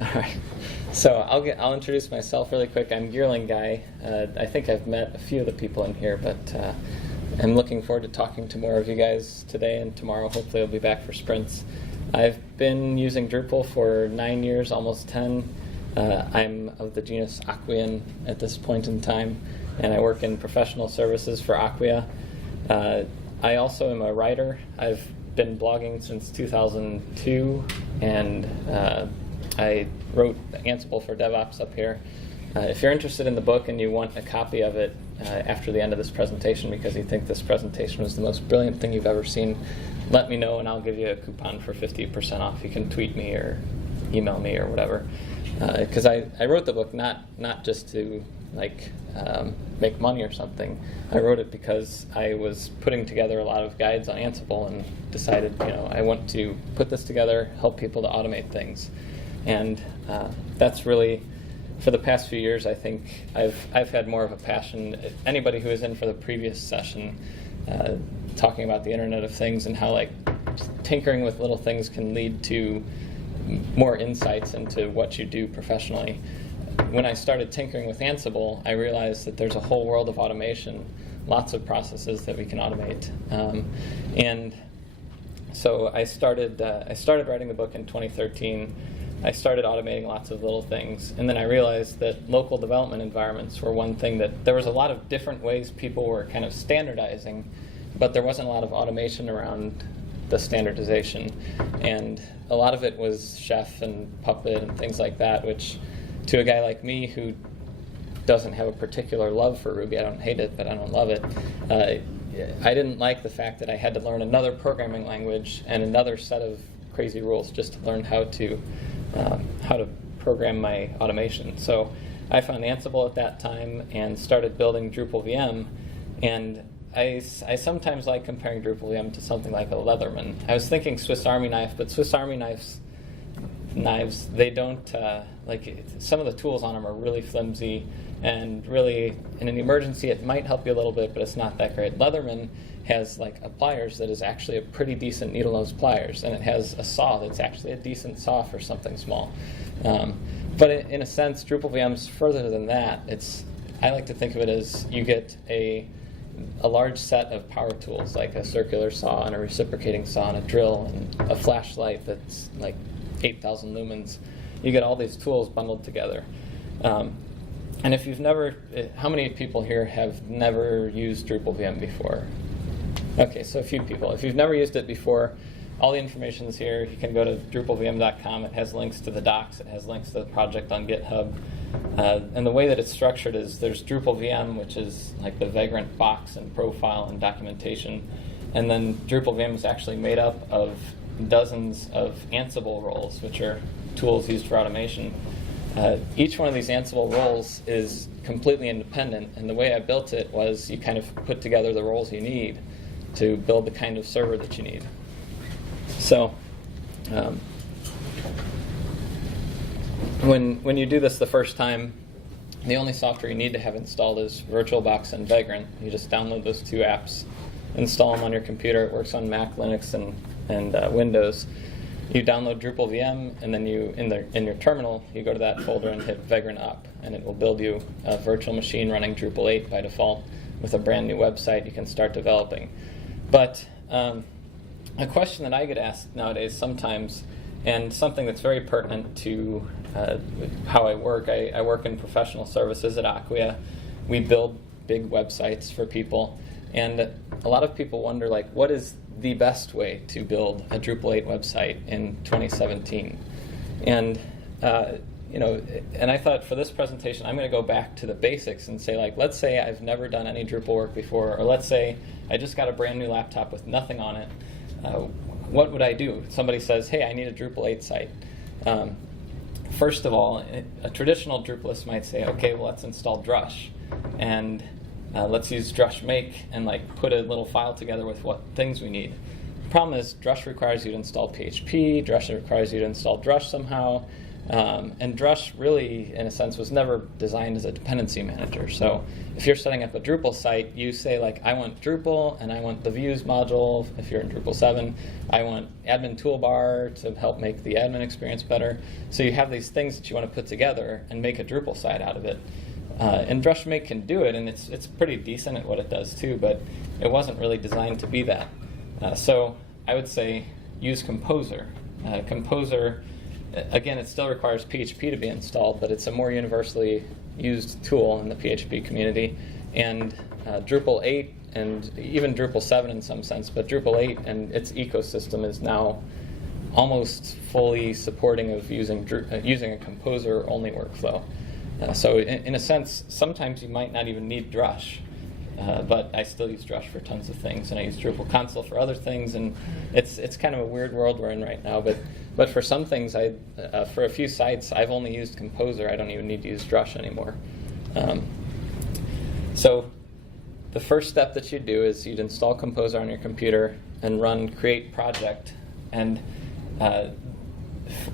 All right. So I'll introduce myself really quick. I'm Geerling guy. I think I've met a few of the people in here, but I'm looking forward to talking to more of you guys today and tomorrow. Hopefully I'll be back for sprints. I've been using Drupal for 9 years, almost 10. I'm of the genus Acquian at this point in time, and I work in professional services for Acquia. I also am a writer. I've been blogging since 2002, and I wrote Ansible for DevOps up here. If you're interested in the book and you want a copy of it after the end of this presentation because you think this presentation was the most brilliant thing you've ever seen, let me know and I'll give you a coupon for 50% off. You can tweet me or email me or whatever. Because I wrote the book not just to make money or something. I wrote it because I was putting together a lot of guides on Ansible and decided, I want to put this together, help people to automate things. And that's really, for the past few years, I think I've had more of a passion. Anybody who was in for the previous session, talking about the Internet of Things and how tinkering with little things can lead to more insights into what you do professionally. When I started tinkering with Ansible, I realized that there's a whole world of automation, lots of processes that we can automate. And so I started writing the book in 2013. I started automating lots of little things, and then I realized that local development environments were one thing that there was a lot of different ways people were kind of standardizing, but there wasn't a lot of automation around the standardization. And a lot of it was Chef and Puppet and things like that, which to a guy like me who doesn't have a particular love for Ruby, I don't hate it, but I don't love it, I didn't like the fact that I had to learn another programming language and another set of crazy rules just to learn how to program my automation. So I found Ansible at that time and started building Drupal VM, and I sometimes like comparing Drupal VM to something like a Leatherman. I was thinking Swiss Army knife, but Swiss Army knives, they don't, some of the tools on them are really flimsy, and really, in an emergency, it might help you a little bit, but it's not that great. Leatherman has a pliers that is actually a pretty decent needle nose pliers, and it has a saw that's actually a decent saw for something small. But in a sense, Drupal VM's further than that. I like to think of it as you get a large set of power tools, like a circular saw and a reciprocating saw and a drill and a flashlight that's 8,000 lumens. You get all these tools bundled together. And if you've never, how many people here have never used Drupal VM before? Okay, so a few people. If you've never used it before, all the information is here. You can go to DrupalVM.com. It has links to the docs. It has links to the project on GitHub. And the way that it's structured is there's Drupal VM, which is the Vagrant box and profile and documentation. And then Drupal VM is actually made up of dozens of Ansible roles, which are tools used for automation. Each one of these Ansible roles is completely independent, and the way I built it was you kind of put together the roles you need to build the kind of server that you need. So when you do this the first time, the only software you need to have installed is VirtualBox and Vagrant. You just download those two apps, install them on your computer. It works on Mac, Linux, and Windows. You download Drupal VM, and then in your terminal, you go to that folder and hit Vagrant up, and it will build you a virtual machine running Drupal 8 by default with a brand new website you can start developing. But a question that I get asked nowadays sometimes, and something that's very pertinent to how I work in professional services at Acquia. We build big websites for people, and a lot of people wonder, what is the best way to build a Drupal 8 website in 2017? And and I thought for this presentation, I'm going to go back to the basics and say, let's say I've never done any Drupal work before, or let's say I just got a brand new laptop with nothing on it. What would I do? Somebody says, hey, I need a Drupal 8 site. First of all, a traditional Drupalist might say, okay, well, let's install Drush. And let's use Drush make and put a little file together with what things we need. The problem is Drush requires you to install PHP. Drush requires you to install Drush somehow. And Drush really, in a sense, was never designed as a dependency manager. So if you're setting up a Drupal site, you say, like, I want Drupal, and I want the views module. If you're in Drupal 7, I want admin toolbar to help make the admin experience better. So you have these things that you want to put together and make a Drupal site out of it. And Drush Make can do it, and it's pretty decent at what it does too, but it wasn't really designed to be that. So I would say use Composer. Composer, again, it still requires PHP to be installed, but it's a more universally used tool in the PHP community. And Drupal 8 and even Drupal 7 in some sense, but Drupal 8 and its ecosystem is now almost fully supporting of using a Composer-only workflow. So in a sense, sometimes you might not even need Drush, but I still use Drush for tons of things, and I use Drupal console for other things, and it's kind of a weird world we're in right now. But for some things, for a few sites, I've only used Composer. I don't even need to use Drush anymore. So the first step that you'd do is you'd install Composer on your computer and run create project. And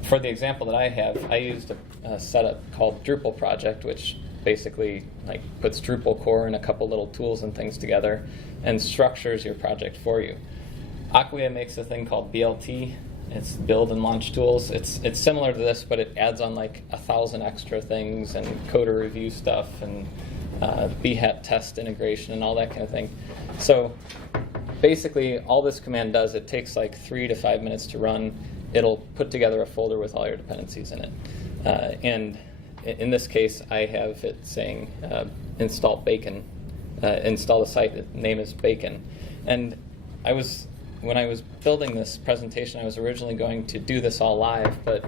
for the example that I have, I used a setup called Drupal-PROJECT, which basically like puts Drupal core and a couple little tools and things together and structures your project for you. Acquia makes a thing called BLT. It's build and launch tools. It's similar to this, but it adds on like 1,000 extra things and coder review stuff and BEHAT test integration and all that kind of thing. So basically all this command does, it takes like 3 to 5 minutes to run. It'll put together a folder with all your dependencies in it. And in this case, I have it saying install Bacon, install the site. The name is Bacon. And when I was building this presentation, I was originally going to do this all live, but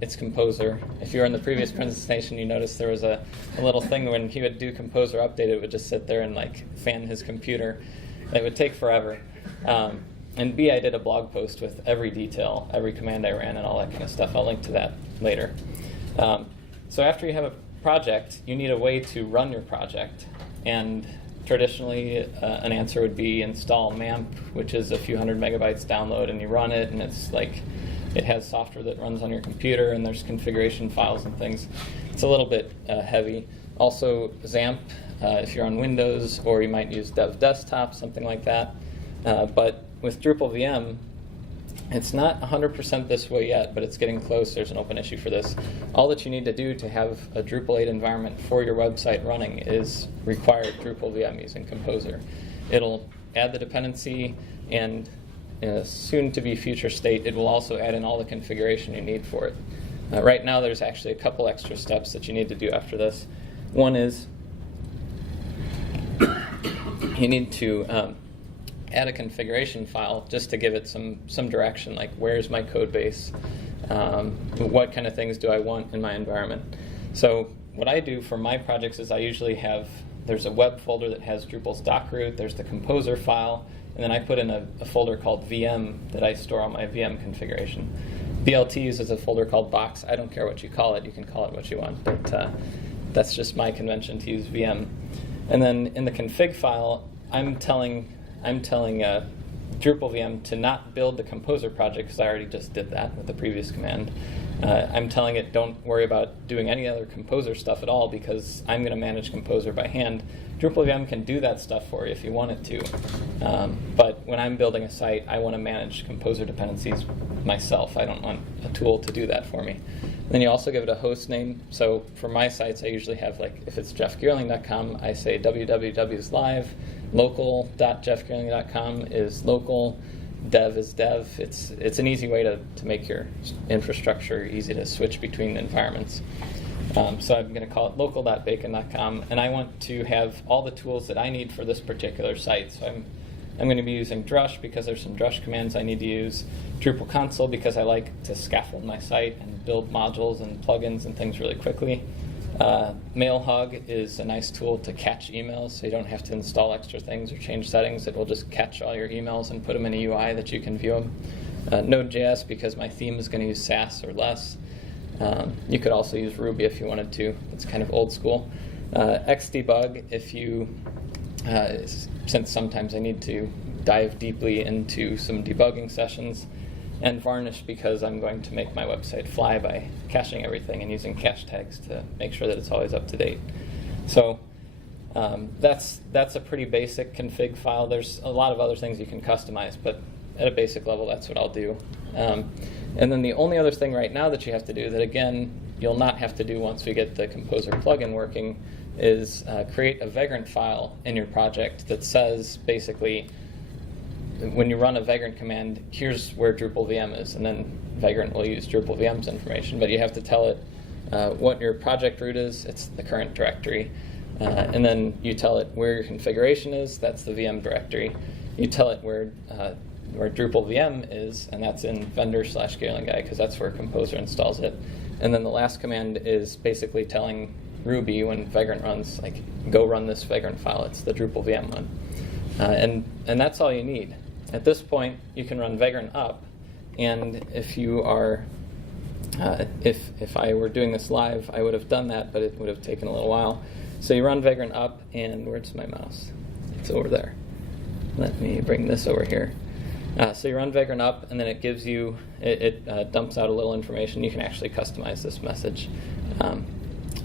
it's Composer. If you were in the previous presentation, you noticed there was a little thing when he would do Composer update, it would just sit there and like fan his computer. It would take forever. And B, I did a blog post with every detail, every command I ran, and all that kind of stuff. I'll link to that later. So after you have a project, you need a way to run your project. And traditionally, an answer would be install MAMP, which is a few hundred megabytes download, and you run it, and it's like it has software that runs on your computer, and there's configuration files and things. It's a little bit heavy. Also, XAMPP, if you're on Windows, or you might use Dev Desktop, something like that. But with Drupal VM, it's not 100% this way yet, but it's getting close. There's an open issue for this. All that you need to do to have a Drupal 8 environment for your website running is require Drupal VM using Composer. It'll add the dependency, and in a soon-to-be future state, it will also add in all the configuration you need for it. Right now, there's actually a couple extra steps that you need to do after this. One is you need to add a configuration file just to give it some direction, like where's my code base, what kind of things do I want in my environment. So what I do for my projects is I usually there's a web folder that has Drupal's doc root, there's the Composer file, and then I put in a folder called VM that I store all my VM configuration. BLT uses a folder called box. I don't care what you call it. You can call it what you want, but that's just my convention to use VM. And then in the config file, I'm telling Drupal VM to not build the Composer project, because I already just did that with the previous command. I'm telling it don't worry about doing any other Composer stuff at all, because I'm going to manage Composer by hand. Drupal VM can do that stuff for you if you want it to. But when I'm building a site, I want to manage Composer dependencies myself. I don't want a tool to do that for me. Then you also give it a host name. So for my sites, I usually have, like, if it's jeffgeerling.com, I say www is live, local.jeffgeerling.com is local, dev is dev. It's an easy way to make your infrastructure easy to switch between environments. So I'm going to call it local.bacon.com, and I want to have all the tools that I need for this particular site. So I'm going to be using Drush because there's some Drush commands I need to use, Drupal console because I like to scaffold my site and build modules and plugins and things really quickly. MailHug is a nice tool to catch emails, so you don't have to install extra things or change settings. It will just catch all your emails and put them in a UI that you can view them. Node.js because my theme is going to use Sass or less. You could also use Ruby if you wanted to. It's kind of old school. Xdebug if you, since sometimes I need to dive deeply into some debugging sessions. and varnish because I'm going to make my website fly by caching everything and using cache tags to make sure that it's always up to date. So that's a pretty basic config file. There's a lot of other things you can customize, but at a basic level, that's what I'll do. And then the only other thing right now that you have to do that, again, you'll not have to do once we get the Composer plugin working is create a Vagrant file in your project that says basically, when you run a Vagrant command, here's where Drupal VM is, and then Vagrant will use Drupal VM's information, but you have to tell it what your project root is, it's the current directory, and then you tell it where your configuration is, that's the VM directory. You tell it where Drupal VM is, and that's in vendor/Geerling guy, because that's where Composer installs it. And then the last command is basically telling Ruby when Vagrant runs, like, go run this Vagrant file. It's the Drupal VM one. And that's all you need. At this point, you can run Vagrant up, and if you are, if I were doing this live, I would have done that, but it would have taken a little while. So you run Vagrant up, and where's my mouse? It's over there. Let me bring this over here. So you run Vagrant up, and then it gives you, it dumps out a little information. You can actually customize this message.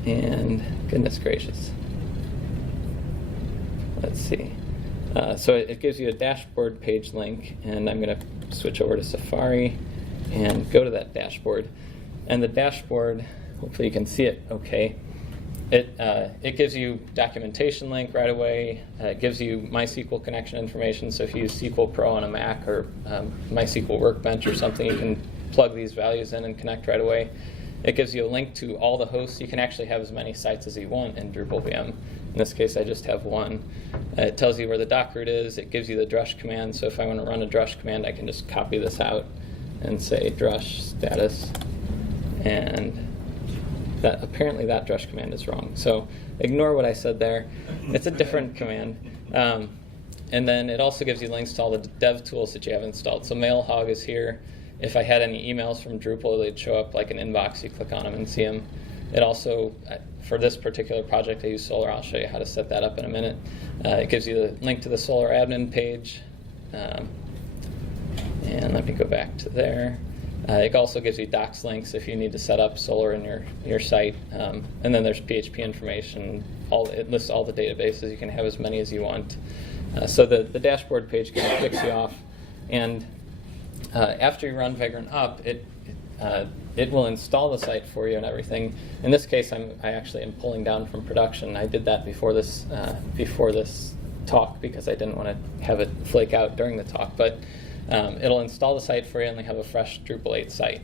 And goodness gracious. Let's see. So it gives you a dashboard page link, and I'm going to switch over to Safari and go to that dashboard. And the dashboard, hopefully you can see it okay. It gives you documentation link right away. It gives you MySQL connection information. So if you use SQL Pro on a Mac or MySQL Workbench or something, you can plug these values in and connect right away. It gives you a link to all the hosts. You can actually have as many sites as you want in Drupal VM. In this case, I just have one. It tells you where the doc root is. It gives you the drush command. So if I want to run a drush command, I can just copy this out and say drush status. And apparently that drush command is wrong. So ignore what I said there. It's a different command. And then it also gives you links to all the dev tools that you have installed. So MailHog is here. If I had any emails from Drupal, they'd show up like an inbox. You click on them and see them. It also, for this particular project, I use SOLR. I'll show you how to set that up in a minute. It gives you the link to the SOLR admin page. And let me go back to there. It also gives you docs links if you need to set up SOLR in your site. And then there's PHP information. It lists all the databases. You can have as many as you want. So the dashboard page kind of kicks you off. And after you run Vagrant up, it will install the site for you and everything. In this case, I actually am pulling down from production. I did that before this talk because I didn't want to have it flake out during the talk. But it'll install the site for you, and they have a fresh Drupal 8 site.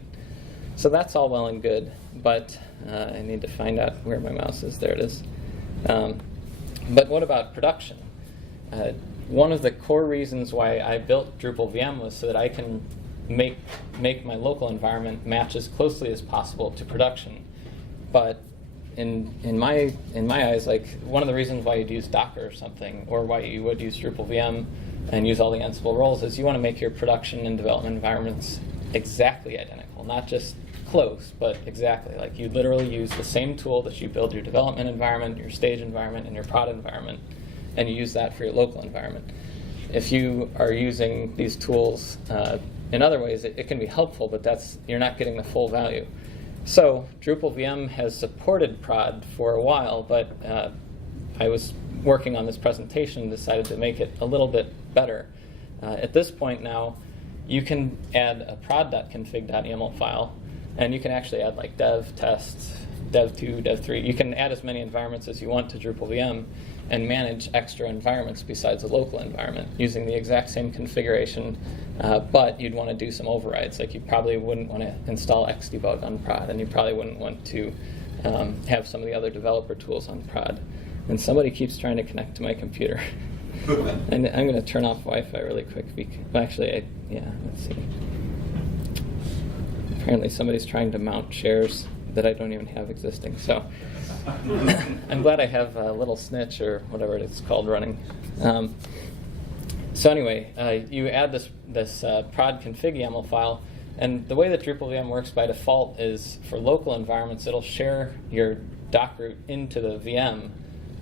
So that's all well and good, but I need to find out where my mouse is. There it is. But what about production? One of the core reasons why I built Drupal VM was so that I can make my local environment match as closely as possible to production. But in my eyes, like, one of the reasons why you'd use Docker or something, or why you would use Drupal VM and use all the Ansible roles, is you want to make your production and development environments exactly identical, not just close, but exactly. Like, you literally use the same tool that you build your development environment, your stage environment, and your prod environment, and you use that for your local environment. If you are using these tools in other ways, it can be helpful, but you're not getting the full value. So Drupal VM has supported prod for a while, but I was working on this presentation and decided to make it a little bit better. At this point now, you can add a prod.config.yaml file, and you can actually add like dev, test, dev2, dev3. You can add as many environments as you want to Drupal VM and manage extra environments besides a local environment using the exact same configuration, but you'd want to do some overrides. Like, you probably wouldn't want to install Xdebug on prod, and you probably wouldn't want to have some of the other developer tools on prod. And somebody keeps trying to connect to my computer. And I'm going to turn off Wi-Fi really quick. Actually, let's see. Apparently somebody's trying to mount chairs that I don't even have existing. So I'm glad I have a little snitch or whatever it's called running. So anyway, you add this prod config YAML file, and the way that Drupal VM works by default is for local environments, it'll share your doc root into the VM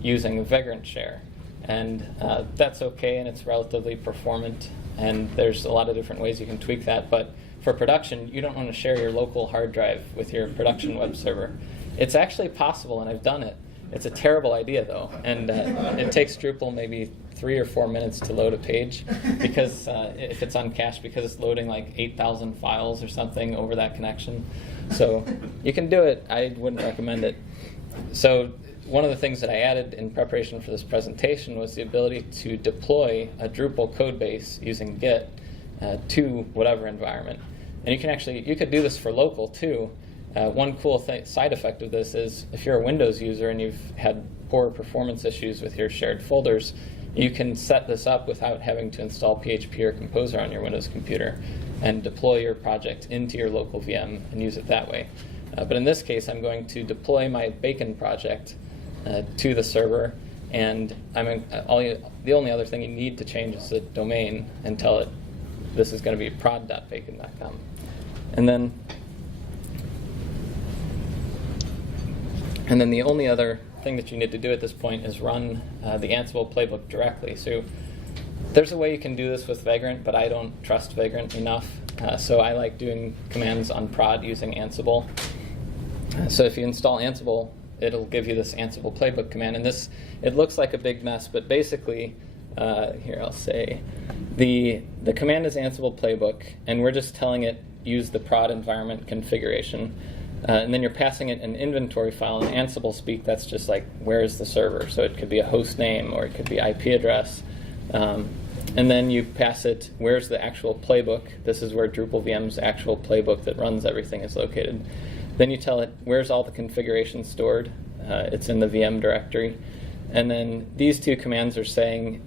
using a Vagrant share. And that's okay, and it's relatively performant, and there's a lot of different ways you can tweak that. But for production, you don't want to share your local hard drive with your production web server. It's actually possible, and I've done it. It's a terrible idea, though, and it takes Drupal maybe 3 or 4 minutes to load a page, because if it's on cache, because it's loading like 8,000 files or something over that connection. So you can do it. I wouldn't recommend it. So one of the things that I added in preparation for this presentation was the ability to deploy a Drupal code base using Git to whatever environment. And you could do this for local too. One cool side effect of this is if you're a Windows user and you've had poor performance issues with your shared folders, you can set this up without having to install PHP or Composer on your Windows computer and deploy your project into your local VM and use it that way. But in this case, I'm going to deploy my Bacon project to the server, and the only other thing you need to change is the domain and tell it this is going to be prod.bacon.com. And then the only other thing that you need to do at this point is run the Ansible playbook directly. So there's a way you can do this with Vagrant, but I don't trust Vagrant enough. So I like doing commands on prod using Ansible. So if you install Ansible, it'll give you this Ansible playbook command. And it looks like a big mess, but basically, here I'll say, the command is Ansible playbook, and we're just telling it use the prod environment configuration. And then you're passing it an inventory file in Ansible speak that's just like, where is the server? So it could be a host name, or it could be IP address. And then you pass it, where's the actual playbook? This is where Drupal VM's actual playbook that runs everything is located. Then you tell it, where's all the configuration stored? It's in the VM directory. And then these two commands are saying,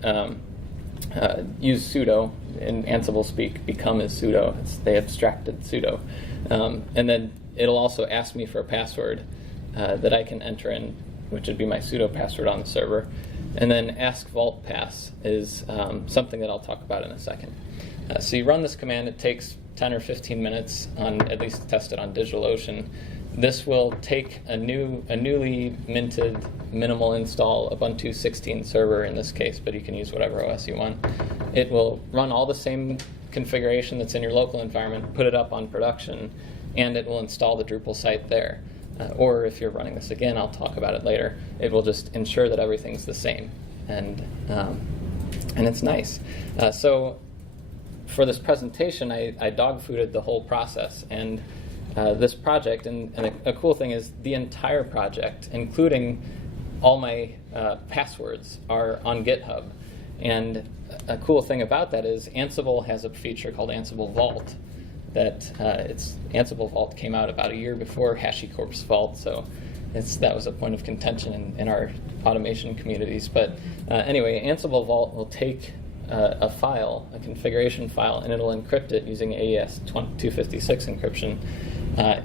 use sudo. In Ansible speak, become is sudo. They abstracted sudo. And then it'll also ask me for a password that I can enter in, which would be my sudo password on the server. And then ask vault pass is something that I'll talk about in a second. So you run this command. It takes 10 or 15 minutes, at least to test it on DigitalOcean. This will take a newly minted minimal install Ubuntu 16 server in this case, but you can use whatever OS you want. It will run all the same configuration that's in your local environment, put it up on production, and it will install the Drupal site there. Or if you're running this again, I'll talk about it later, it will just ensure that everything's the same. And it's nice. So for this presentation, I dog-fooded the whole process. And this project, and a cool thing is the entire project, including all my passwords, are on GitHub. And a cool thing about that is Ansible has a feature called Ansible Vault. Ansible Vault came out about a year before HashiCorp's Vault, so that was a point of contention in our automation communities. But anyway, Ansible Vault will take a file, a configuration file, and it'll encrypt it using AES 256 encryption.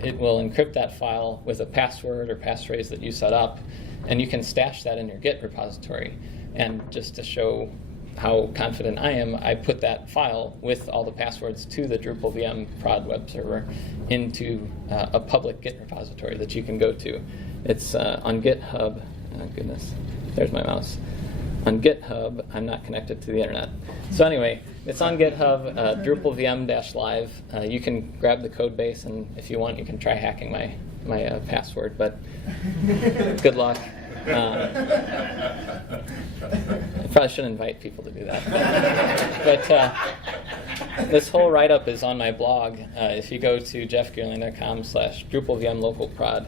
It will encrypt that file with a password or passphrase that you set up, and you can stash that in your Git repository. And just to show how confident I am, I put that file with all the passwords to the Drupal VM prod web server into a public Git repository that you can go to. It's on GitHub. Oh, goodness. There's my mouse. On GitHub, I'm not connected to the internet. So anyway, it's on GitHub, Drupal VM-live. You can grab the code base, and if you want, you can try hacking my password, but good luck. I probably shouldn't invite people to do that. But this whole write-up is on my blog. If you go to jeffgeerling.com/DrupalVMLocalProd,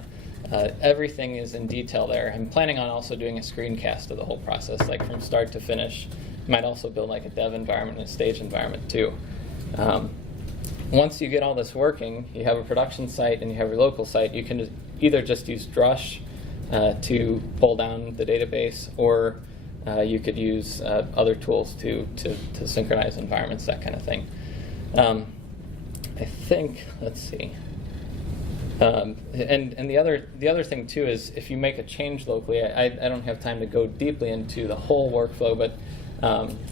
everything is in detail there. I'm planning on also doing a screencast of the whole process, like from start to finish. Might also build like a dev environment and a stage environment too. Once you get all this working, you have a production site and you have your local site, you can either just use Drush to pull down the database, or you could use other tools to synchronize environments, that kind of thing. I think, let's see. And the other thing too is if you make a change locally, I don't have time to go deeply into the whole workflow, but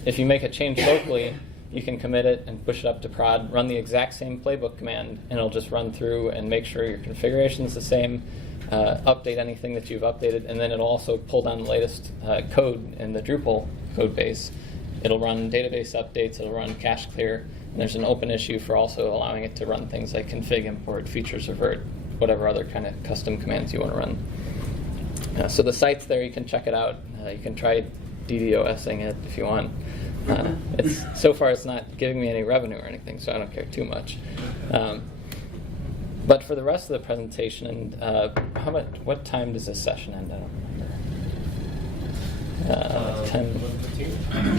if you make a change locally, you can commit it and push it up to prod, run the exact same playbook command, and it'll just run through and make sure your configuration is the same, update anything that you've updated, and then it'll also pull down the latest code in the Drupal code base. It'll run database updates, it'll run cache clear, And there's an open issue for also allowing it to run things like config, import, features revert, whatever other kind of custom commands you want to run. So the site's there, you can check it out. You can try DDoSing it if you want. So far it's not giving me any revenue or anything, so I don't care too much. But for the rest of the presentation, and what time does this session end? I don't remember.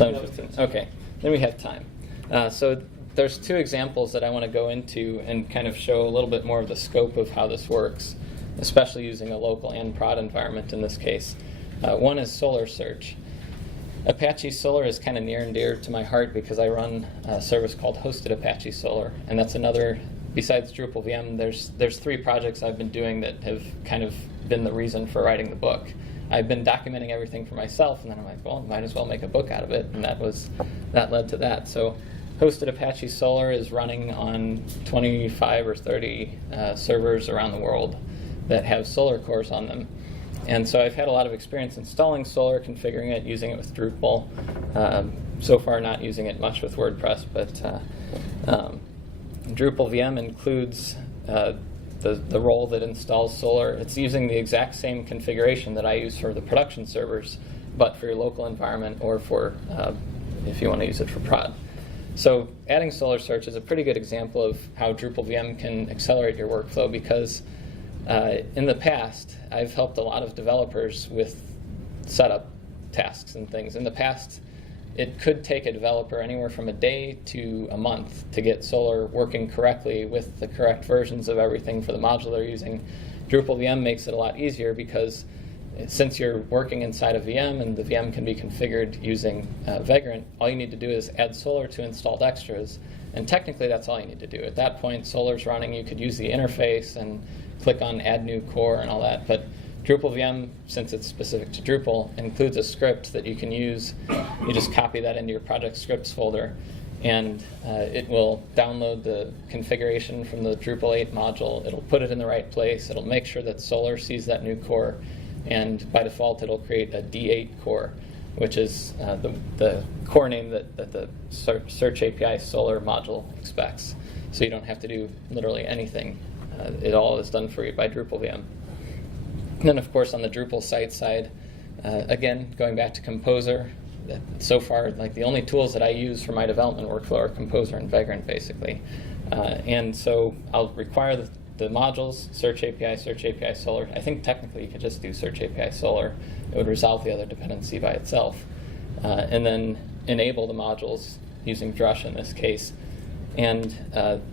11:15. Okay, then we have time. So there's two examples that I want to go into and kind of show a little bit more of the scope of how this works, especially using a local and prod environment in this case. One is SOLR search. Apache SOLR is kind of near and dear to my heart because I run a service called Hosted Apache SOLR, and that's another. Besides Drupal VM, there's 3 projects I've been doing that have kind of been the reason for writing the book. I've been documenting everything for myself, and then I'm like, well, might as well make a book out of it, and that led to that. So Hosted Apache SOLR is running on 25 or 30 servers around the world that have SOLR cores on them. And so I've had a lot of experience installing SOLR, configuring it, using it with Drupal. So far not using it much with WordPress, but Drupal VM includes the role that installs SOLR. It's using the exact same configuration that I use for the production servers, but for your local environment or for if you want to use it for prod. So adding SOLR search is a pretty good example of how Drupal VM can accelerate your workflow because in the past, I've helped a lot of developers with setup tasks and things. In the past, it could take a developer anywhere from a day to a month to get SOLR working correctly with the correct versions of everything for the module they're using. Drupal VM makes it a lot easier because since you're working inside a VM and the VM can be configured using Vagrant, all you need to do is add SOLR to installed extras. And technically, that's all you need to do. At that point, SOLR's running. You could use the interface and click on Add New Core and all that. But Drupal VM, since it's specific to Drupal, includes a script that you can use. You just copy that into your project scripts folder, and it will download the configuration from the Drupal 8 module. It'll put it in the right place. It'll make sure that SOLR sees that new core, and by default, it'll create a D8 core, which is the core name that the Search API SOLR module expects. So you don't have to do literally anything. It all is done for you by Drupal VM. And then, of course, on the Drupal site side, again, going back to Composer, so far, like the only tools that I use for my development workflow are Composer and Vagrant, basically. And so I'll require the modules, Search API SOLR. I think technically you could just do Search API SOLR. It would resolve the other dependency by itself. And then enable the modules using Drush in this case. And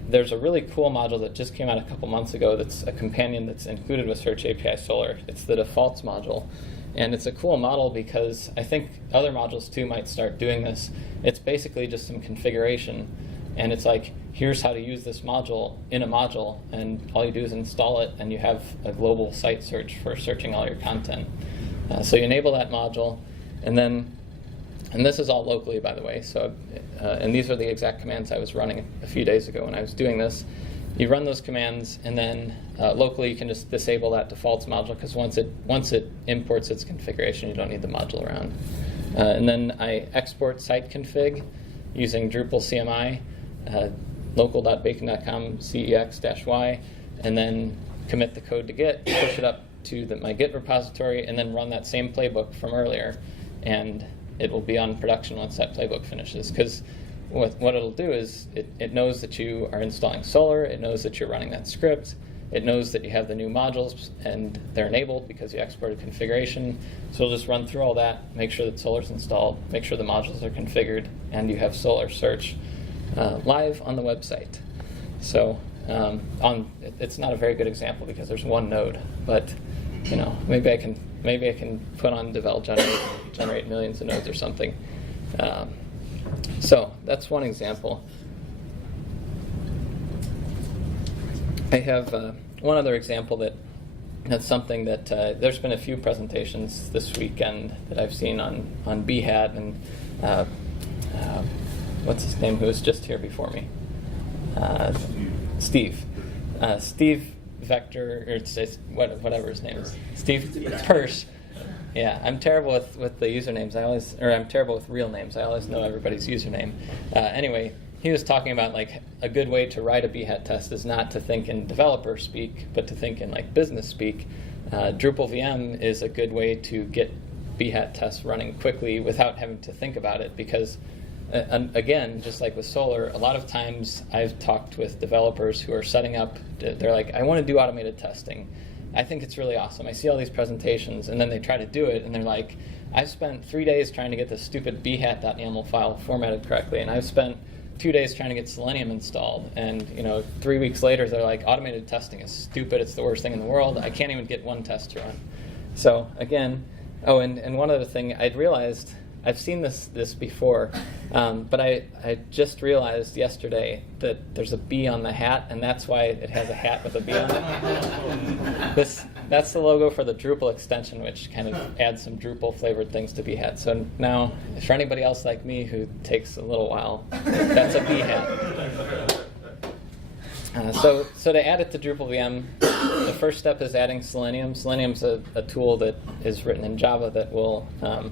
there's a really cool module that just came out a couple months ago that's a companion that's included with Search API SOLR. It's the defaults module. And it's a cool model because I think other modules too might start doing this. It's basically just some configuration. And it's like, here's how to use this module in a module. And all you do is install it, and you have a global site search for searching all your content. So you enable that module, and then, and this is all locally, by the way. So, and these are the exact commands I was running a few days ago when I was doing this. You run those commands, and then locally you can just disable that defaults module because once it imports its configuration, you don't need the module around. And then I export site config using Drupal CMI, local.bacon.com cex-y, and then commit the code to Git, push it up to my Git repository, and then run that same playbook from earlier, and it will be on production once that playbook finishes. Because what it'll do is it knows that you are installing SOLR, it knows that you're running that script, it knows that you have the new modules and they're enabled because you exported configuration. So it'll just run through all that, make sure that SOLR's installed, make sure the modules are configured, and you have SOLR search live on the website. So it's not a very good example because there's one node, but you know, maybe I can put on Devel generate millions of nodes or something. So that's one example. I have one other example that's something that there's been a few presentations this weekend that I've seen on BEHAT and what's his name who was just here before me? Steve. Steve Vector, or whatever his name is. Steve Persh. Yeah, I'm terrible with the usernames. I'm terrible with real names. I always know everybody's username. Anyway, he was talking about like a good way to write a BEHAT test is not to think in developer speak, but to think in like business speak. Drupal VM is a good way to get BEHAT tests running quickly without having to think about it, because again, just like with SOLR, a lot of times I've talked with developers who are setting up, they're like, I want to do automated testing. I think it's really awesome. I see all these presentations, and then they try to do it, and they're like, I've spent 3 days trying to get this stupid BEHAT.yaml file formatted correctly, and I've spent 2 days trying to get Selenium installed, and 3 weeks later they're like, automated testing is stupid, it's the worst thing in the world, I can't even get one test to run. So again, and one other thing I'd realized, I've seen this before, but I just realized yesterday that there's a B on the hat, and that's why it has a hat with a B on it. That's the logo for the Drupal extension, which kind of adds some Drupal flavored things to BEHAT. So now, for anybody else like me who takes a little while, that's a BEHAT. So to add it to Drupal VM, the first step is adding Selenium. Selenium's a tool that is written in Java that will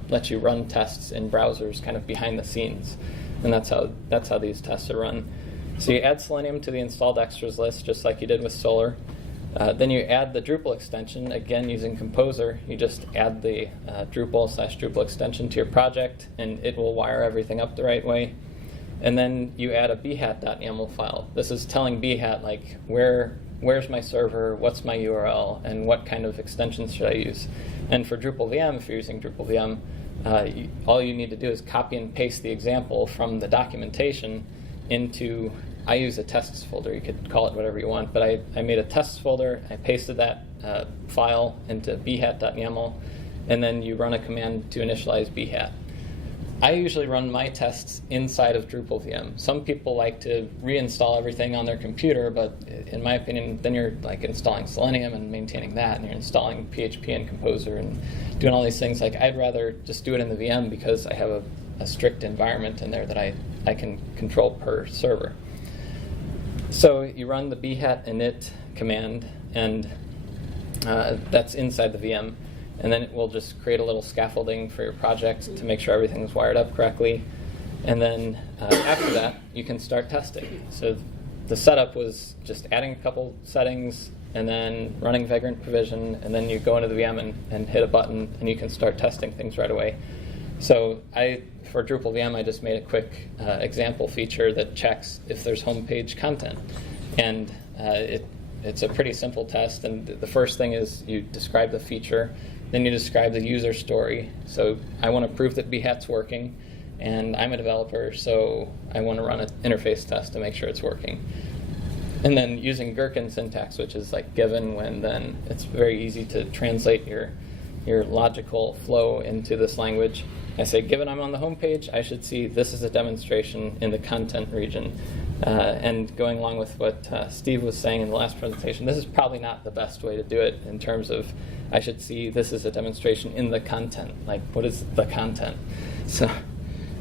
let you run tests in browsers kind of behind the scenes. And that's how these tests are run. So you add Selenium to the installed extras list, just like you did with SOLR. Then you add the Drupal extension, again using Composer. You just add the Drupal/Drupal extension to your project, and it will wire everything up the right way. And then you add a BEHAT.yaml file. This is telling BEHAT, like, where's my server, what's my URL, and what kind of extensions should I use. And for Drupal VM, if you're using Drupal VM, all you need to do is copy and paste the example from the documentation into, I use a tests folder, you could call it whatever you want, but I made a tests folder, I pasted that file into BEHAT.yaml, and then you run a command to initialize BEHAT. I usually run my tests inside of Drupal VM. Some people like to reinstall everything on their computer, but in my opinion, then you're like installing Selenium and maintaining that, and you're installing PHP and Composer and doing all these things. Like, I'd rather just do it in the VM because I have a strict environment in there that I can control per server. So you run the BEHAT init command, and that's inside the VM. And then it will just create a little scaffolding for your project to make sure everything's wired up correctly. And then after that, you can start testing. So the setup was just adding a couple settings and then running vagrant provision, and then you go into the VM and hit a button, and you can start testing things right away. So for Drupal VM, I just made a quick example feature that checks if there's homepage content. And it's a pretty simple test, and the first thing is you describe the feature, then you describe the user story. So I want to prove that BEHAT's working, and I'm a developer, so I want to run an interface test to make sure it's working. And then using Gherkin syntax, which is like given, when, then, it's very easy to translate your logical flow into this language. I say, given I'm on the home page, I should see this is a demonstration in the content region. And going along with what Steve was saying in the last presentation, this is probably not the best way to do it in terms of I should see this is a demonstration in the content. Like, what is the content? So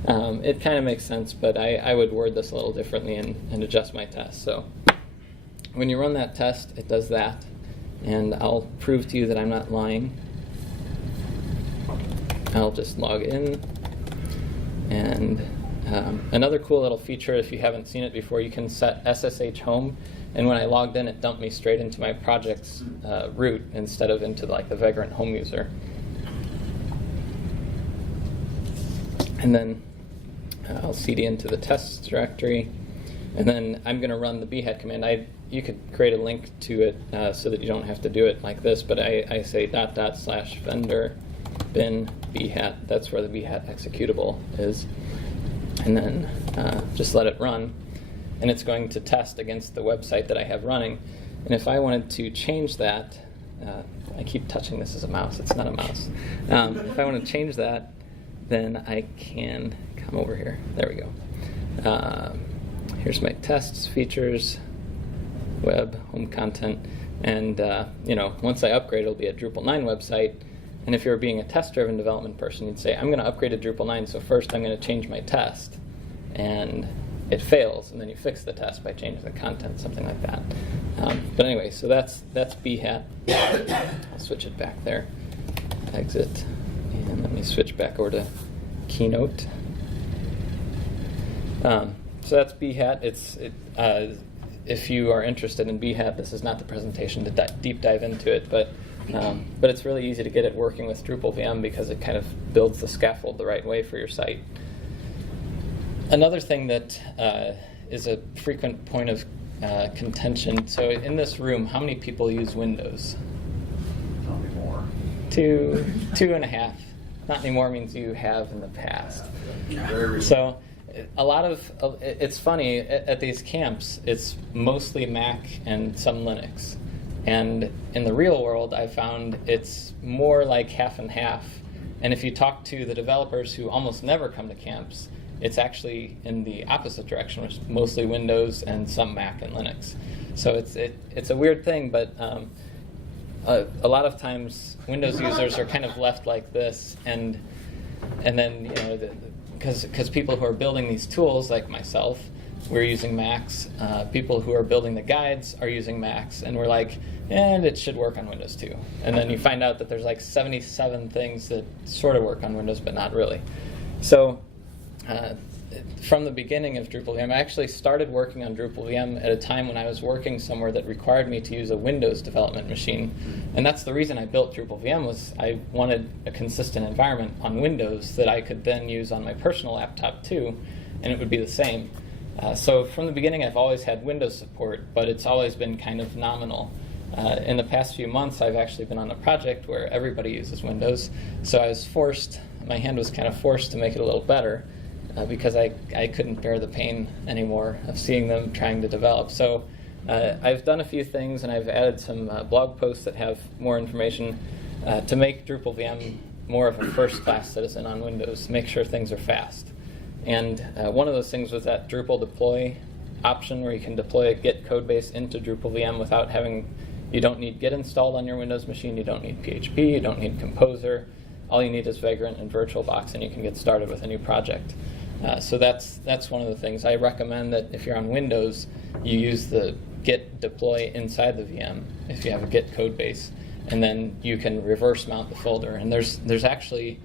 it kind of makes sense, but I would word this a little differently and adjust my test. So when you run that test, it does that. And I'll prove to you that I'm not lying. I'll just log in. And another cool little feature, if you haven't seen it before, you can set SSH home. And when I logged in, it dumped me straight into my project's root instead of into like the Vagrant home user. And then I'll cd into the tests directory. And then I'm going to run the BEHAT command. You could create a link to it so that you don't have to do it like this, but I say /vendor bin BEHAT. That's where the BEHAT executable is. And then just let it run. And it's going to test against the website that I have running. And if I wanted to change that, I keep touching this as a mouse. It's not a mouse. If I want to change that, then I can come over here. There we go. Here's my tests, features, web, home content. And once I upgrade, it'll be a Drupal 9 website. And if you're being a test-driven development person, you'd say, I'm going to upgrade to Drupal 9, so first I'm going to change my test. And it fails, and then you fix the test by changing the content, something like that. But anyway, so that's BEHAT. I'll switch it back there. Exit. And let me switch back over to Keynote. So that's BEHAT. If you are interested in BEHAT, this is not the presentation to deep dive into it, but it's really easy to get it working with Drupal VM because it kind of builds the scaffold the right way for your site. Another thing that is a frequent point of contention. So in this room, how many people use Windows? Not anymore. Two and a half. Not anymore means you have in the past. So a lot of, it's funny, at these camps, it's mostly Mac and some Linux. And in the real world, I found it's more like half and half. And if you talk to the developers who almost never come to camps, it's actually in the opposite direction, which is mostly Windows and some Mac and Linux. So it's a weird thing, but a lot of times Windows users are kind of left like this, and then because people who are building these tools, like myself, we're using Macs. People who are building the guides are using Macs, and we're like, and it should work on Windows too. And then you find out that there's like 77 things that sort of work on Windows, but not really. So from the beginning of Drupal VM, I actually started working on Drupal VM at a time when I was working somewhere that required me to use a Windows development machine. And that's the reason I built Drupal VM, was I wanted a consistent environment on Windows that I could then use on my personal laptop too, and it would be the same. So from the beginning, I've always had Windows support, but it's always been kind of nominal. In the past few months, I've actually been on a project where everybody uses Windows, so I was forced, my hand was kind of forced to make it a little better. Because I couldn't bear the pain anymore of seeing them trying to develop. So I've done a few things, and I've added some blog posts that have more information to make Drupal VM more of a first-class citizen on Windows, make sure things are fast. And one of those things was that Drupal deploy option, where you can deploy a Git codebase into Drupal VM without having, you don't need Git installed on your Windows machine, you don't need PHP, you don't need Composer. All you need is Vagrant and VirtualBox, and you can get started with a new project. So that's one of the things. I recommend that if you're on Windows, you use the Git deploy inside the VM if you have a Git code base, and then you can reverse mount the folder. And there's actually,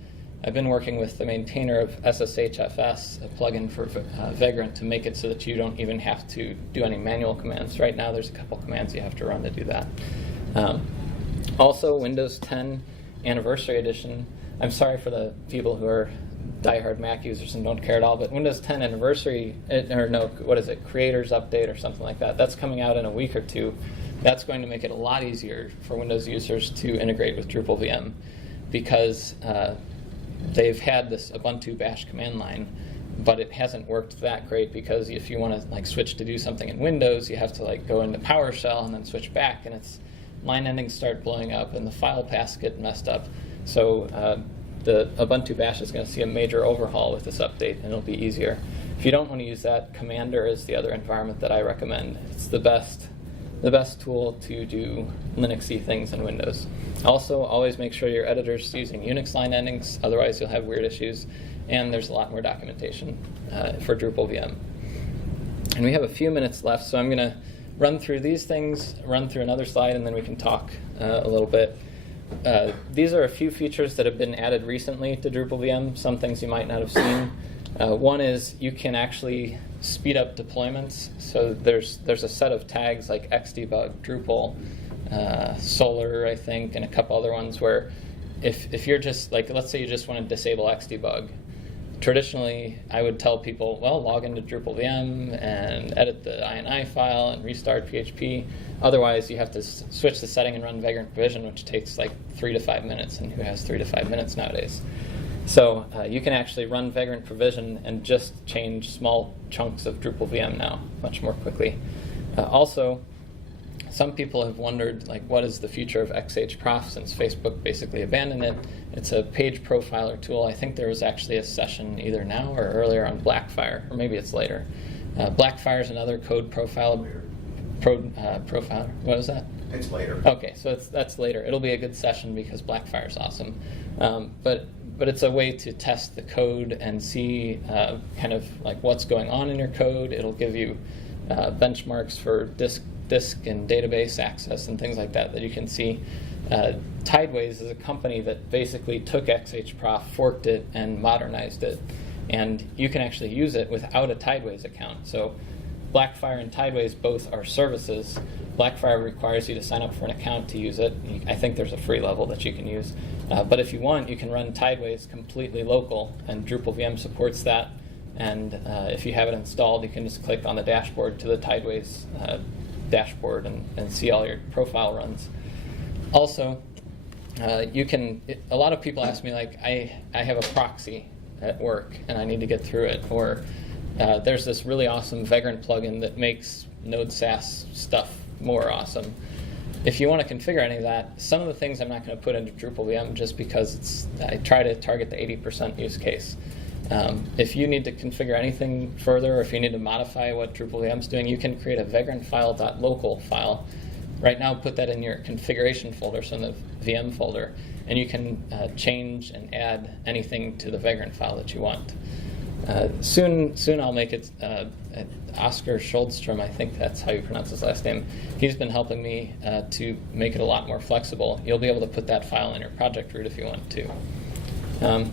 I've been working with the maintainer of SSHFS, a plugin for Vagrant, to make it so that you don't even have to do any manual commands. Right now there's a couple commands you have to run to do that. Also, Windows 10 Anniversary Edition. I'm sorry for the people who are diehard Mac users and don't care at all, but Windows 10 Anniversary, or no, what is it, Creators Update or something like that, that's coming out in a week or two. That's going to make it a lot easier for Windows users to integrate with Drupal VM, because they've had this Ubuntu bash command line, but it hasn't worked that great, because if you want to switch to do something in Windows, you have to go into PowerShell and then switch back, and its line endings start blowing up and the file paths get messed up. So the Ubuntu bash is going to see a major overhaul with this update, and it'll be easier. If you don't want to use that, Commander is the other environment that I recommend. It's the best tool to do Linuxy things in Windows. Also, always make sure your editor's using Unix line endings, otherwise you'll have weird issues. And there's a lot more documentation for Drupal VM. And we have a few minutes left, so I'm going to run through these things, run through another slide, and then we can talk a little bit. These are a few features that have been added recently to Drupal VM, some things you might not have seen. One is you can actually speed up deployments. So there's a set of tags like Xdebug, Drupal, SOLR, I think, and a couple other ones where if you're just, let's say you just want to disable Xdebug, traditionally I would tell people, well, log into Drupal VM and edit the INI file and restart PHP. Otherwise, you have to switch the setting and run Vagrant Provision, which takes 3 to 5 minutes, and who has 3 to 5 minutes nowadays? So you can actually run Vagrant Provision and just change small chunks of Drupal VM now much more quickly. Also, some people have wondered, what is the future of XHProf since Facebook basically abandoned it? It's a page profiler tool. I think there was actually a session either now or earlier on Blackfire, or maybe it's later. Blackfire is another code profiler. What was that? It's later. Okay, so that's later. It'll be a good session because Blackfire is awesome. But it's a way to test the code and see what's going on in your code. It'll give you benchmarks for disk and database access and things like that you can see. Tideways is a company that basically took XHProf, forked it, and modernized it. and you can actually use it without a Tideways account. So Blackfire and Tideways both are services. Blackfire requires you to sign up for an account to use it. I think there's a free level that you can use. But if you want, you can run Tideways completely local, and Drupal VM supports that. And if you have it installed, you can just click on the dashboard to the Tideways dashboard and see all your profile runs. Also, you can, a lot of people ask me, like, I have a proxy at work and I need to get through it, or there's this really awesome Vagrant plugin that makes Node SaaS stuff more awesome. If you want to configure any of that, some of the things I'm not going to put into Drupal VM just because I try to target the 80% use case. If you need to configure anything further, or if you need to modify what Drupal VM is doing, you can create a vagrantfile.local file. Right now, put that in your configuration folder, so in the VM folder, and you can change and add anything to the Vagrant file that you want. Soon I'll make it. Oscar Schuldstrom, I think that's how you pronounce his last name. He's been helping me to make it a lot more flexible. You'll be able to put that file in your project root if you want to.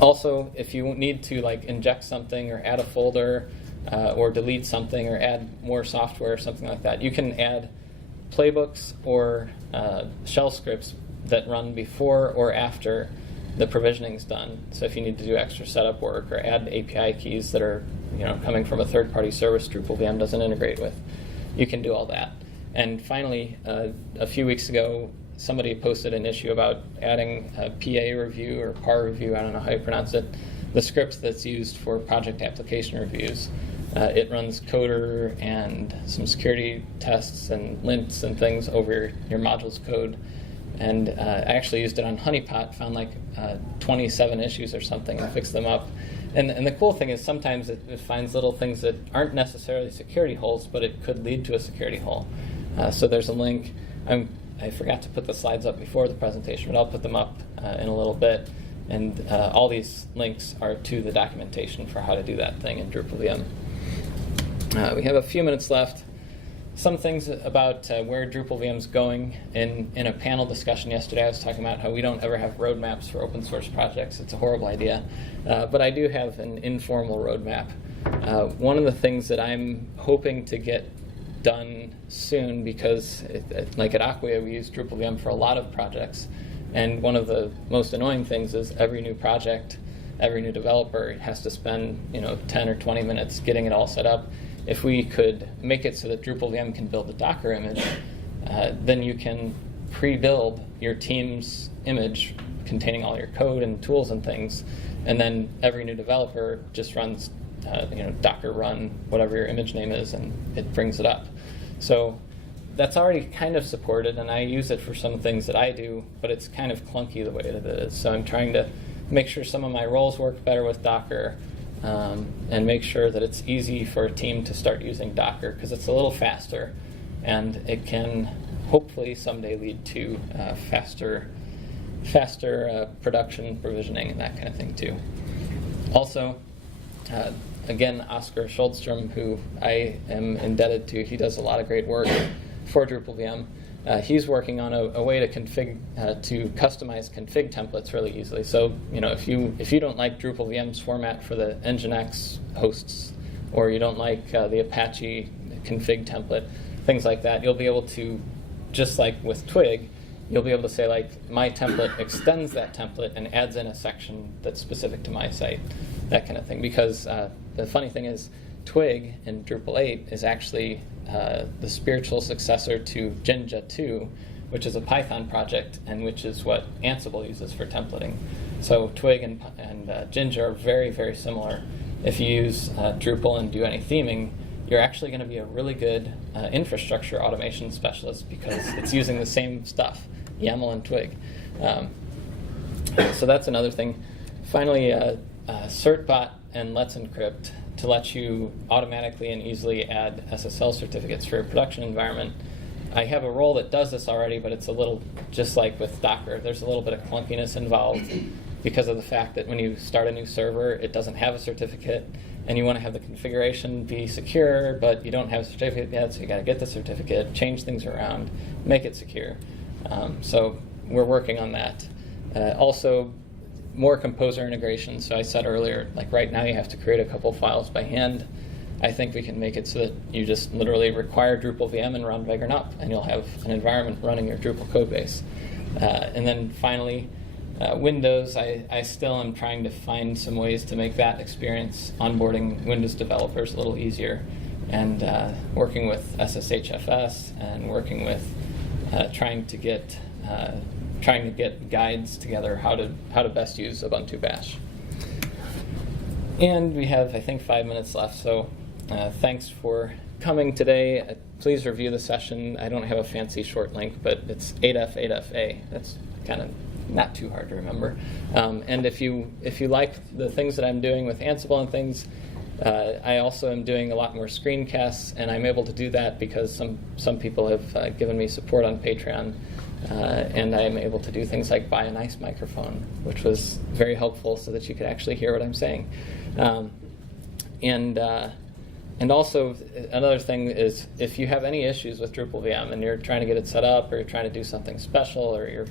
Also, if you need to like inject something or add a folder or delete something or add more software or something like that, you can add playbooks or shell scripts that run before or after the provisioning is done. So if you need to do extra setup work or add API keys that are coming from a third-party service Drupal VM doesn't integrate with, you can do all that. And finally, a few weeks ago, somebody posted an issue about adding a PA review or PAR review, I don't know how you pronounce it, the script that's used for project application reviews. It runs Coder and some security tests and lints and things over your module's code. And I actually used it on Honeypot, found like 27 issues or something and fixed them up. And the cool thing is sometimes it finds little things that aren't necessarily security holes, but it could lead to a security hole. So there's a link. I forgot to put the slides up before the presentation, but I'll put them up in a little bit. And all these links are to the documentation for how to do that thing in Drupal VM. We have a few minutes left. Some things about where Drupal VM is going. In a panel discussion yesterday, I was talking about how we don't ever have roadmaps for open source projects. It's a horrible idea. But I do have an informal roadmap. One of the things that I'm hoping to get done soon, because like at Acquia, we use Drupal VM for a lot of projects. And one of the most annoying things is every new project, every new developer has to spend 10 or 20 minutes getting it all set up. If we could make it so that Drupal VM can build a Docker image, then you can pre-build your team's image containing all your code and tools and things, and then every new developer just runs Docker run whatever your image name is, and it brings it up. So that's already kind of supported, and I use it for some things that I do, but it's kind of clunky the way that it is. So I'm trying to make sure some of my roles work better with Docker, and make sure that it's easy for a team to start using Docker, because it's a little faster, and it can hopefully someday lead to faster production provisioning and that kind of thing too. Also, again, Oscar Schuldstrom, who I am indebted to, he does a lot of great work for Drupal VM. He's working on a way to customize config templates really easily. So if you don't like Drupal VM's format for the Nginx hosts, or you don't like the Apache config template, things like that, you'll be able to, just like with Twig, you'll be able to say like my template extends that template and adds in a section that's specific to my site, that kind of thing. Because the funny thing is, Twig in Drupal 8 is actually the spiritual successor to Jinja 2, which is a Python project, and which is what Ansible uses for templating. So Twig and Jinja are very, very similar. If you use Drupal and do any theming, you're actually going to be a really good infrastructure automation specialist, because it's using the same stuff, YAML and Twig. So that's another thing. Finally, certbot and Let's Encrypt to let you automatically and easily add SSL certificates for your production environment. I have a role that does this already, but it's a little, just like with Docker, there's a little bit of clunkiness involved because of the fact that when you start a new server, it doesn't have a certificate, and you want to have the configuration be secure, but you don't have a certificate yet, so you got to get the certificate, change things around, make it secure. So we're working on that. Also, more composer integration. So I said earlier, like right now you have to create a couple files by hand. I think we can make it so that you just literally require Drupal VM and run Veg and up, and you'll have an environment running your Drupal code base. And then finally, Windows, I still am trying to find some ways to make that experience onboarding Windows developers a little easier, and working with SSHFS and working with trying to get guides together how to best use Ubuntu Bash. And we have, I think, 5 minutes left, so thanks for coming today. Please review the session. I don't have a fancy short link, but it's 8F8FA. That's kind of not too hard to remember. And if you like the things that I'm doing with Ansible and things, I also am doing a lot more screencasts, and I'm able to do that because some people have given me support on Patreon, and I am able to do things like buy a nice microphone, which was very helpful so that you could actually hear what I'm saying. And also, another thing is, if you have any issues with Drupal VM and you're trying to get it set up, or you're trying to do something special, or you're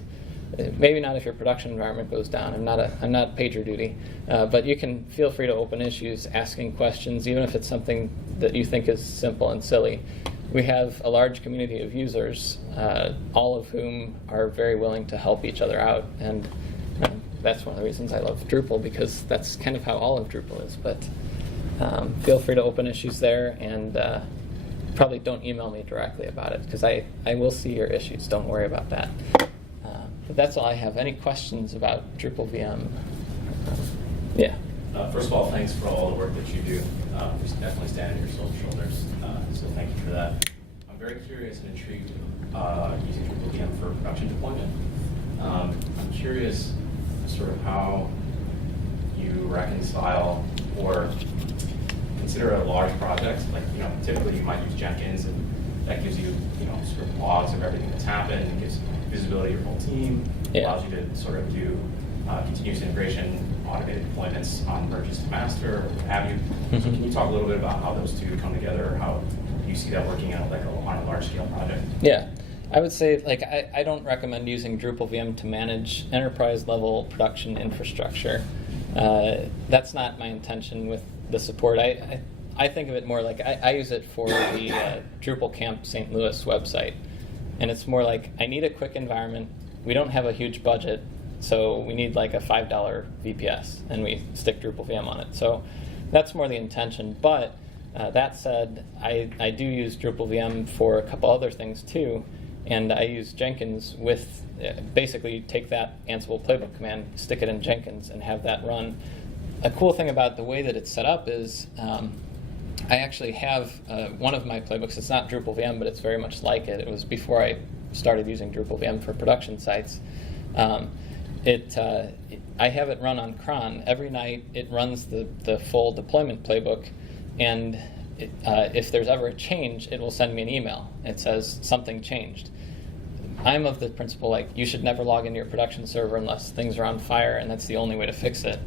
maybe not if your production environment goes down. I'm not PagerDuty, but you can feel free to open issues, asking questions, even if it's something that you think is simple and silly. We have a large community of users, all of whom are very willing to help each other out, and that's one of the reasons I love Drupal, because that's kind of how all of Drupal is. But feel free to open issues there, and probably don't email me directly about it, because I will see your issues. Don't worry about that. But that's all I have. Any questions about Drupal VM? Yeah. First of all, thanks for all the work that you do. You definitely stand on your shoulders, so thank you for that. I'm very curious and intrigued using Drupal VM for production deployment. I'm curious sort of how you reconcile or consider a large project. Like, typically you might use Jenkins, and that gives you, sort of logs of everything that's happened, and gives visibility of your whole team, allows you to sort of do continuous integration, automated deployments on merges to master, or what have you. So can you talk a little bit about how those two come together, or how you see that working out on a large scale project? Yeah. I would say, I don't recommend using Drupal VM to manage enterprise level production infrastructure. That's not my intention with the support. I think of it more like I use it for the Drupal Camp St. Louis website. And it's more like, I need a quick environment. We don't have a huge budget, so we need like a $5 VPS, and we stick Drupal VM on it. So that's more the intention. But that said, I do use Drupal VM for a couple other things too. And I use Jenkins with, basically take that Ansible playbook command, stick it in Jenkins, and have that run. A cool thing about the way that it's set up is, I actually have one of my playbooks. It's not Drupal VM, but it's very much like it. It was before I started using Drupal VM for production sites. I have it run on cron. Every night it runs the full deployment playbook, and if there's ever a change, it will send me an email. It says something changed. I'm of the principle, like, you should never log into your production server unless things are on fire, and that's the only way to fix it.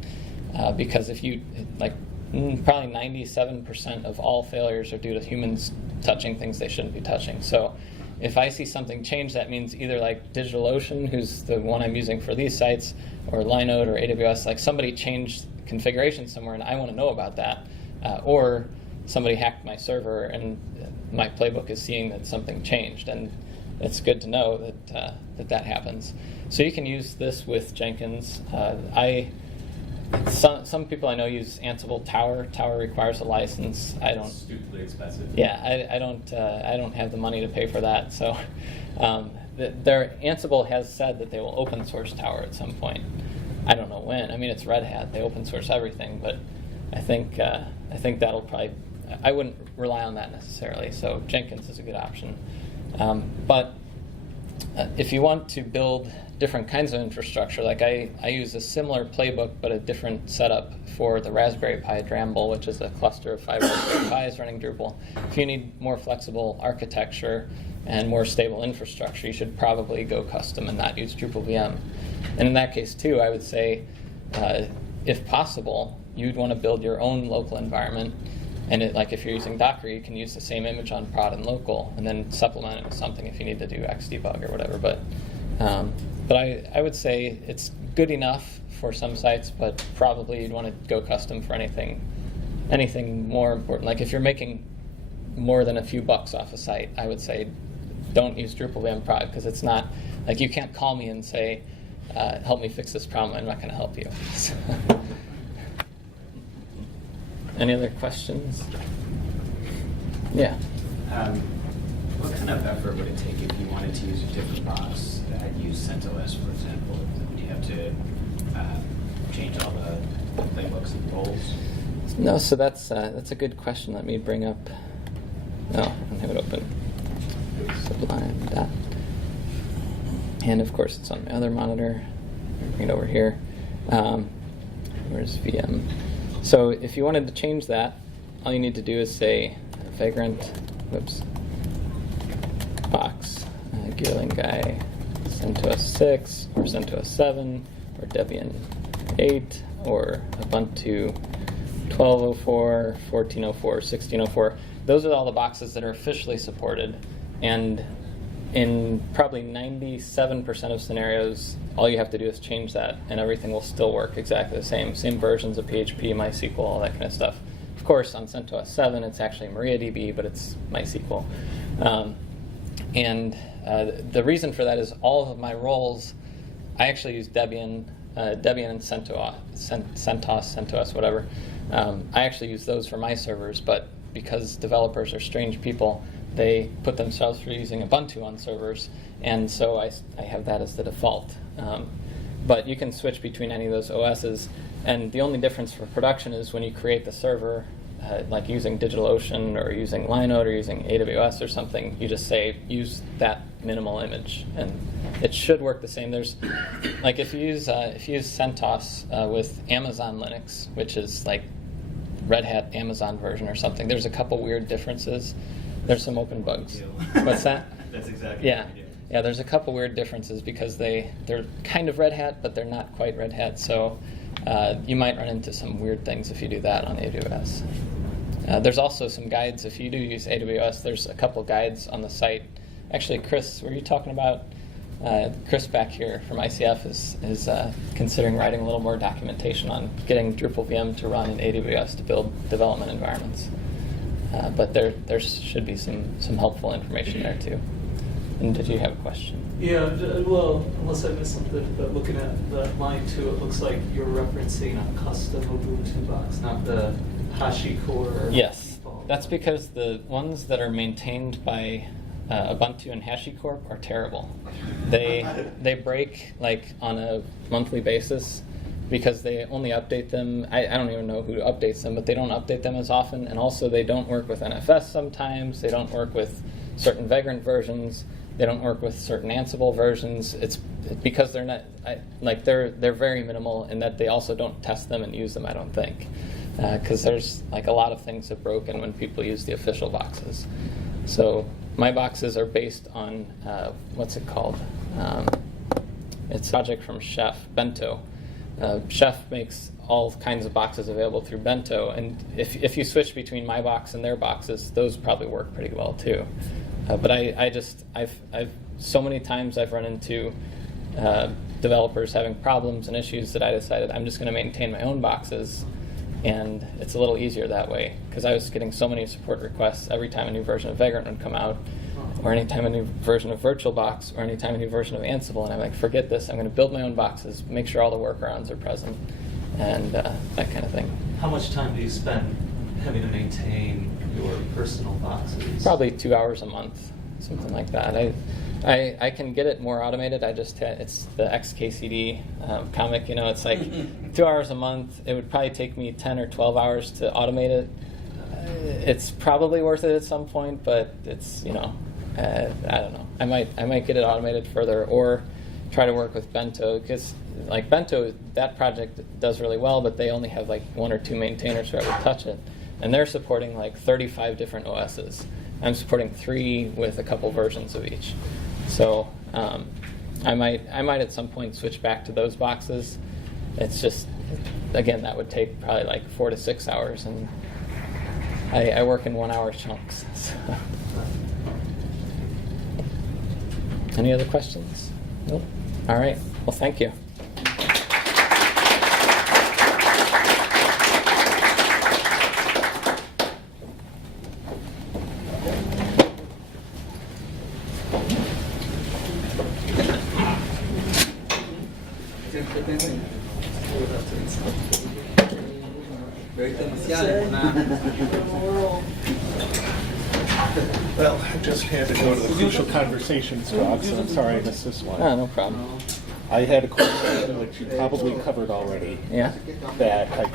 Because if you, probably 97% of all failures are due to humans touching things they shouldn't be touching. So if I see something change, that means either like DigitalOcean, who's the one I'm using for these sites, or Linode or AWS, like somebody changed configuration somewhere and I want to know about that. Or somebody hacked my server and my playbook is seeing that something changed. And it's good to know that that happens. So you can use this with Jenkins. Some people I know use Ansible Tower. Tower requires a license. I don't. It's stupidly expensive. Yeah, I don't have the money to pay for that. So, Ansible has said that they will open source Tower at some point. I don't know when. I mean, it's Red Hat. They open source everything, but I think that'll probably. I wouldn't rely on that necessarily. So Jenkins is a good option. But if you want to build different kinds of infrastructure, like I use a similar playbook but a different setup for the Raspberry Pi Dramble, which is a cluster of 5 Raspberry Pis running Drupal. If you need more flexible architecture and more stable infrastructure, you should probably go custom and not use Drupal VM. And in that case too, I would say, if possible, you'd want to build your own local environment. And like if you're using Docker, you can use the same image on prod and local, and then supplement it with something if you need to do Xdebug or whatever. But But I would say it's good enough for some sites, but probably you'd want to go custom for anything more important. Like if you're making more than a few bucks off a site, I would say don't use Drupal VM Prod, because it's not, like you can't call me and say, help me fix this problem, I'm not going to help you. So. Any other questions? Yeah. What kind of effort would it take if you wanted to use a different box that use CentOS, for example? Would you have to change all the playbooks and roles? No, so that's a good question. Let me bring up. Oh, I don't have it open. Sublime dot. And of course, it's on my other monitor. Bring it over here. Where's VM? So if you wanted to change that, all you need to do is say vagrant, whoops, box, Geerling guy, CentOS 6, or CentOS 7, or Debian 8, or Ubuntu 12.04, 14.04, 16.04. Those are all the boxes that are officially supported. And in probably 97% of scenarios, all you have to do is change that, and everything will still work exactly the same. Same versions of PHP, MySQL, all that kind of stuff. Of course, on CentOS 7, it's actually MariaDB, but it's MySQL. And the reason for that is all of my roles, I actually use Debian and CentOS, whatever. I actually use those for my servers, but because developers are strange people, they put themselves through using Ubuntu on servers, and so I have that as the default. But you can switch between any of those OSs, and the only difference for production is when you create the server, like using DigitalOcean or using Linode or using AWS or something, you just say use that minimal image, and it should work the same. There's like if you use CentOS with Amazon Linux, which is like Red Hat Amazon version or something, there's a couple weird differences. There's some open bugs. What's that? That's exactly Yeah. what we do. Yeah, there's a couple weird differences because they're kind of Red Hat, but they're not quite Red Hat. So you might run into some weird things if you do that on AWS. There's also some guides. If you do use AWS, there's a couple guides on the site. Actually, Chris, were you talking about? Chris back here from ICF is considering writing a little more documentation on getting Drupal VM to run in AWS to build development environments. But there should be some helpful information there too. And did you have a question? Yeah, well, unless I missed something, but looking at the line too, it looks like you're referencing a custom Ubuntu box, not the HashiCorp. Yes, default. that's because the ones that are maintained by Ubuntu and HashiCorp are terrible. They break like on a monthly basis because they only update them. I don't even know who updates them, but they don't update them as often, and also they don't work with NFS sometimes. They don't work with certain Vagrant versions. They don't work with certain Ansible versions. It's because they're not they're very minimal in that they also don't test them and use them. I don't think because there's like a lot of things have broken when people use the official boxes. So my boxes are based on what's it called? It's a project from Chef Bento. Chef makes all kinds of boxes available through Bento, and if you switch between my box and their boxes, those probably work pretty well too. But I've so many times I've run into developers having problems and issues that I decided I'm just going to maintain my own boxes, and it's a little easier that way because I was getting so many support requests every time a new version of Vagrant would come out, or anytime a new version of VirtualBox, or anytime a new version of Ansible, and I'm like, forget this, I'm going to build my own boxes, make sure all the workarounds are present, and that kind of thing. How much time do you spend having to maintain your personal boxes? Probably 2 hours a month, something like that. I can get it more automated. It's the XKCD comic, it's like 2 hours a month. It would probably take me 10 or 12 hours to automate it. It's probably worth it at some point, but it's, I don't know. I might get it automated further or try to work with Bento, because like Bento, that project does really well, but they only have like 1 or 2 maintainers who ever touch it. And they're supporting like 35 different OSs. I'm supporting 3 with a couple versions of each. So I might at some point switch back to those boxes. It's just, again, that would take probably like 4 to 6 hours, and I work in 1 hour chunks. So. Any other questions? Nope. All right. Well, thank you. Well, I just had to go to the crucial conversations talk, so I'm sorry I missed this one. Oh, no problem. I had a question which you probably covered already. Yeah. That I